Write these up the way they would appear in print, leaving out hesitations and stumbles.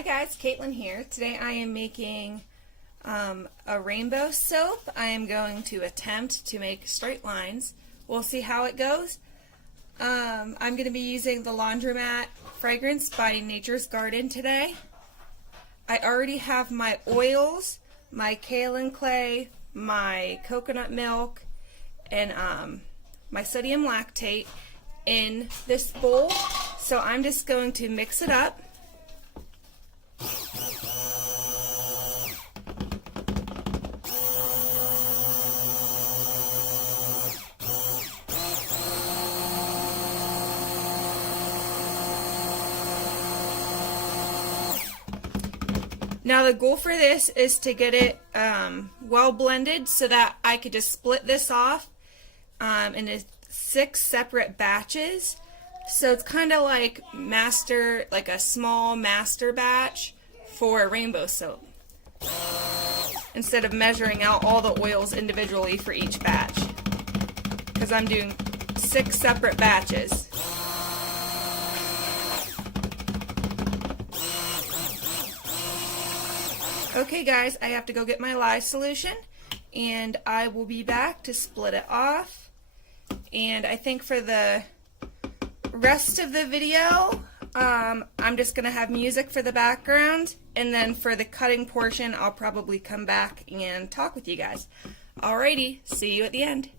Hi guys, Caitlin here. Today I am making a rainbow soap. I am going to attempt to make straight lines. We'll see how it goes. I'm going to be using the Laundromat fragrance by Nature's Garden today. I already have my oils, my kaolin clay, my coconut milk, and my sodium lactate in this bowl. So I'm just going to mix it up. Now the goal for this is to get it well blended so that I could just split this off into 6 separate batches. So it's kind of like a small master batch for a rainbow soap, instead of measuring out all the oils individually for each batch, because I'm doing 6 separate batches. Okay guys, I have to go get my lye solution and I will be back to split it off. And I think for the rest of the video, I'm just going to have music for the background, and then for the cutting portion I'll probably come back and talk with you guys. Alrighty, see you at the end.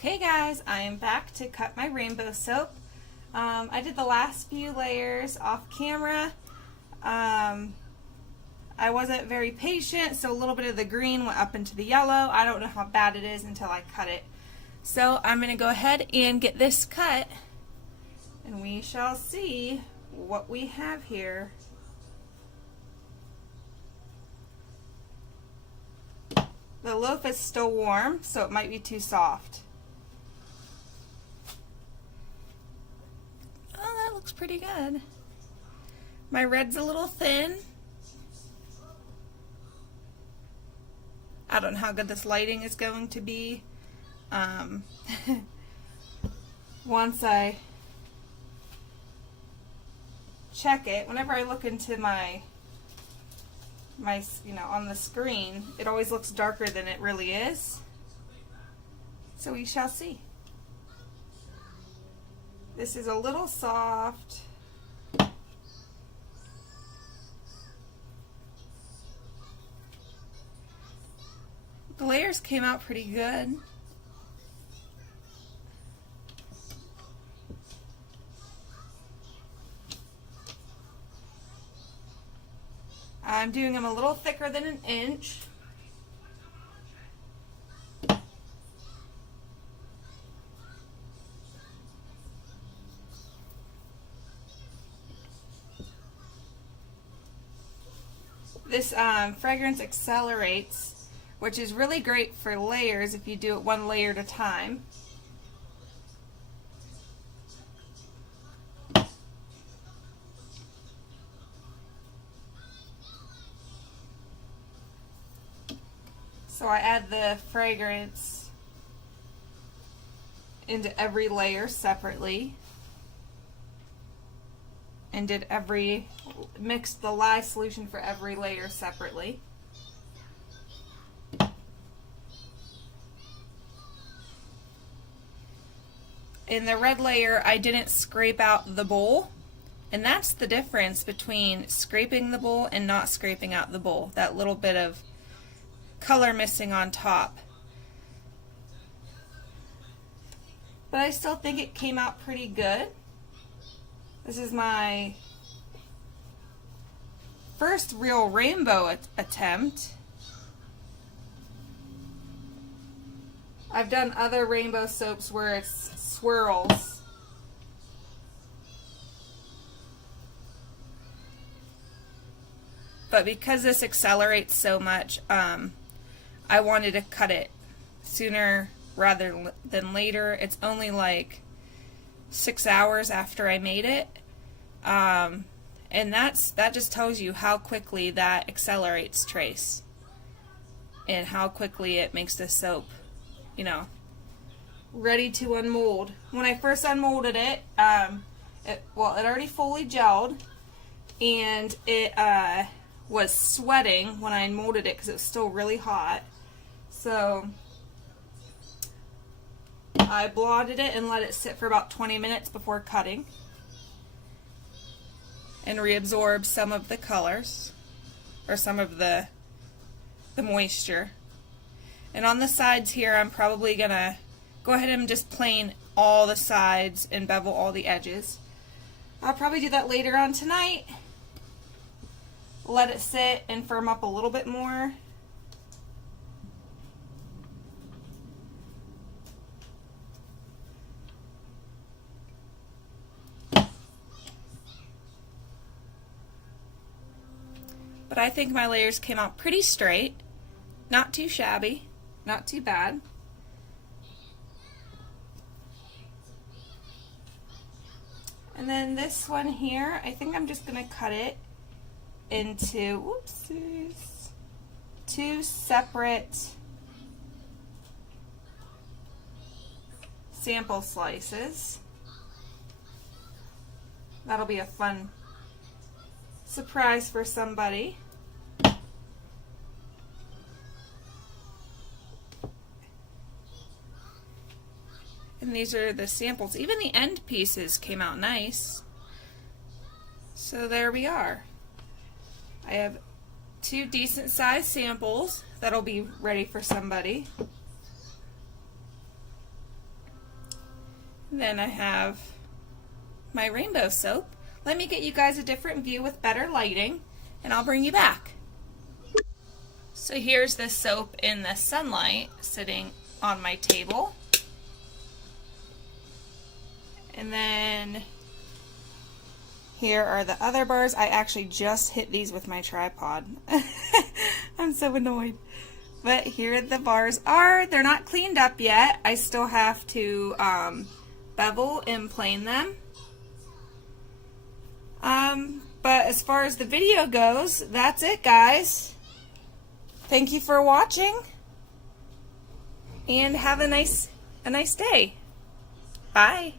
Okay guys, I am back to cut my rainbow soap. I did the last few layers off camera. I wasn't very patient, so a little bit of the green went up into the yellow. I don't know how bad it is until I cut it. So I'm going to go ahead and get this cut, and we shall see what we have here. The loaf is still warm, so it might be too soft. Oh, that looks pretty good. My red's a little thin. I don't know how good this lighting is going to be. Once I check it, whenever I look into my on the screen, it always looks darker than it really is. So we shall see. This is a little soft. The layers came out pretty good. I'm doing them a little thicker than 1 inch. This fragrance accelerates, which is really great for layers if you do it 1 layer at a time. So I add the fragrance into every layer separately, and mixed the lye solution for every layer separately. In the red layer, I didn't scrape out the bowl, and that's the difference between scraping the bowl and not scraping out the bowl, that little bit of color missing on top. But I still think it came out pretty good. This is my first real rainbow attempt. I've done other rainbow soaps where it's swirls. But because this accelerates so much, I wanted to cut it sooner rather than later. It's only like 6 hours after I made it, and that just tells you how quickly that accelerates trace and how quickly it makes the soap, ready to unmold. When I first unmolded it, it already fully gelled, and it was sweating when I unmolded it because it was still really hot. So I blotted it and let it sit for about 20 minutes before cutting and reabsorb some of the colors, or some of the moisture. And on the sides here, I'm probably gonna go ahead and just plane all the sides and bevel all the edges. I'll probably do that later on tonight. Let it sit and firm up a little bit more. But I think my layers came out pretty straight, not too shabby, not too bad. And then this one here, I think I'm just going to cut it into, whoopsies, 2 separate sample slices. That'll be a fun surprise for somebody. And these are the samples. Even the end pieces came out nice. So there we are. I have 2 decent sized samples that'll be ready for somebody. Then I have my rainbow soap. Let me get you guys a different view with better lighting, and I'll bring you back. So here's the soap in the sunlight sitting on my table. And then here are the other bars. I actually just hit these with my tripod. I'm so annoyed. But here the bars are. They're not cleaned up yet. I still have to bevel and plane them. But as far as the video goes, that's it, guys. Thank you for watching, and have a nice day. Bye.